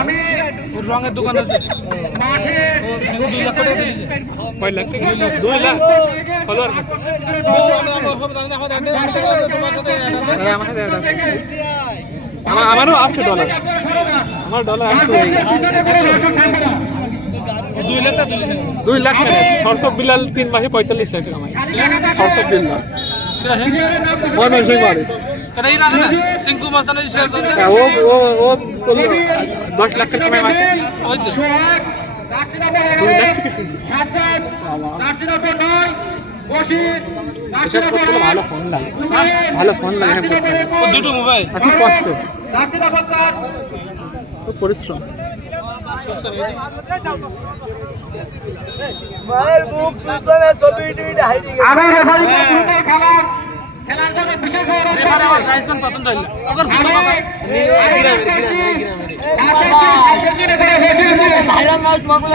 আমি রঙের দোকান আছে মাঠে 2 লাখ টাকা দিয়েছে কয় লাখ টাকা 2 লাখ ফলোয়ার আমার সাথে আমারও আছে ডলার আমার ডলার আছে 2 লাখ টাকা দিয়েছে 2 লাখ মানে সরসব বিলাল 3 মাসে 45 লাখ টাকা কামাই সরসব বিলাল ময়মনসিংহ মারে কেন এই না না সিংকু মাসানো শেয়ার করে ও 10 লাখ টাকা কামাই মাসে ওই তো 2 লাখ টাকা ঠিক এসব করতে ভালো ফোন লাগে ভালো ফোন লাগে এসব করতে ও দুটো মোবাইল এত কষ্ট খুব পরিশ্রম আমি রেফারি খেলার জন্য বিশেষ এবারে আমার গাইসন পছন্দ হইল আবার জুতো বাবা ভাইরাল না তোমাকে